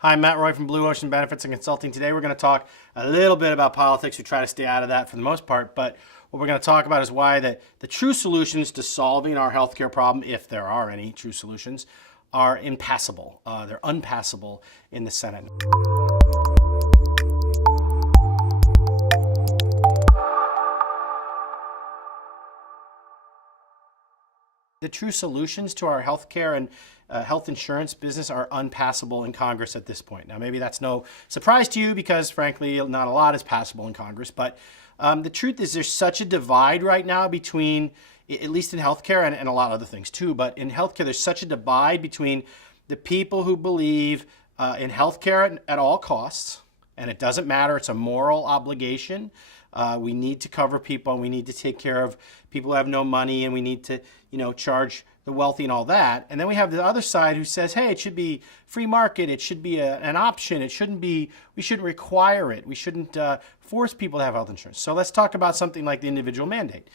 Hi, I'm Matt Roy from Blue Ocean Benefits and Consulting. Today we're going to talk a little bit about politics. We try to stay out of that for the most part, but what we're going to talk about is why the true solutions to solving our healthcare problem, if there are any true solutions, are impassable. They're unpassable in the Senate. The true solutions to our healthcare and health insurance business are unpassable in Congress at this point. Now, maybe that's no surprise to you because, frankly, not a lot is passable in Congress. But the truth is there's such a divide right now between, at least in healthcare and a lot of other things too, but in healthcare, there's such a divide between the people who believe in healthcare at all costs, and it doesn't matter, it's a moral obligation. We need to cover people, and we need to take care of people who have no money, and we need to, charge the wealthy and all that. And then we have the other side who says, hey, it should be free market, it should be an option, we shouldn't require it, we shouldn't force people to have health insurance. So let's talk about something like the individual mandate.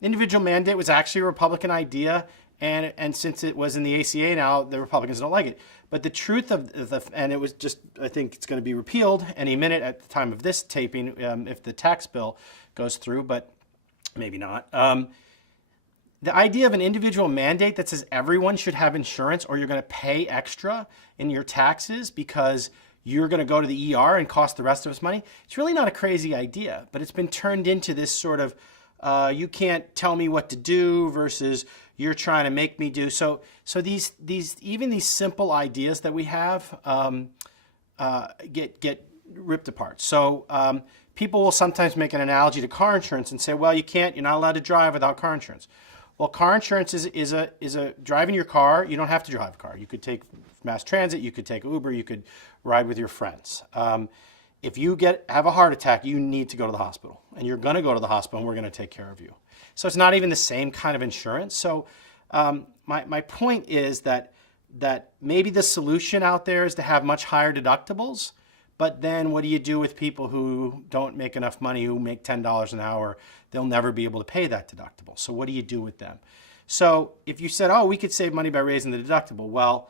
The individual mandate was actually a Republican idea, and since it was in the ACA now, the Republicans don't like it. But the truth and it was just, I think it's going to be repealed any minute at the time of this taping if the tax bill goes through, but maybe not. The idea of an individual mandate that says everyone should have insurance or you're going to pay extra in your taxes because you're going to go to the ER and cost the rest of us money, it's really not a crazy idea, but it's been turned into this sort of you can't tell me what to do versus you're trying to make me do. So these simple ideas that we have get ripped apart. So people will sometimes make an analogy to car insurance and say, well, you're not allowed to drive without car insurance. Well, car insurance is a driving your car. You don't have to drive a car. You could take mass transit, you could take Uber, you could ride with your friends. If you have a heart attack, you need to go to the hospital, and you're going to go to the hospital, and we're going to take care of you. So it's not even the same kind of insurance. So my point is that maybe the solution out there is to have much higher deductibles, but then what do you do with people who don't make enough money, who make $10 an hour? They'll never be able to pay that deductible. So what do you do with them? So if you said, oh, we could save money by raising the deductible, well,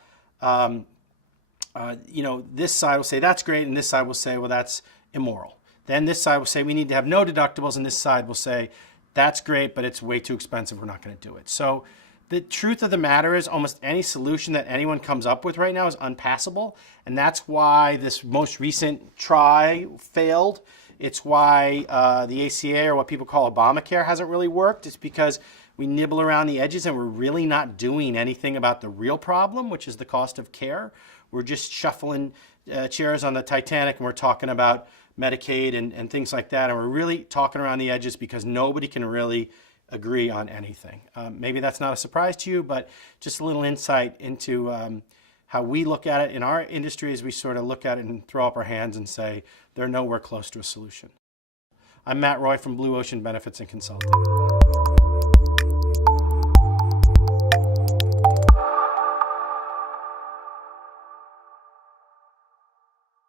this side will say that's great, and this side will say, well, that's immoral. Then this side will say we need to have no deductibles, and this side will say that's great, but it's way too expensive, we're not going to do it. So the truth of the matter is almost any solution that anyone comes up with right now is unpassable, and that's why this most recent try failed. It's why the ACA, or what people call Obamacare, hasn't really worked. It's because we nibble around the edges and we're really not doing anything about the real problem, which is the cost of care. We're just shuffling chairs on the Titanic, and we're talking about Medicaid and things like that, and we're really talking around the edges because nobody can really agree on anything. Maybe that's not a surprise to you, but just a little insight into how we look at it in our industry as we sort of look at it and throw up our hands and say, they're nowhere close to a solution. I'm Matt Roy from Blue Ocean Benefits and Consulting.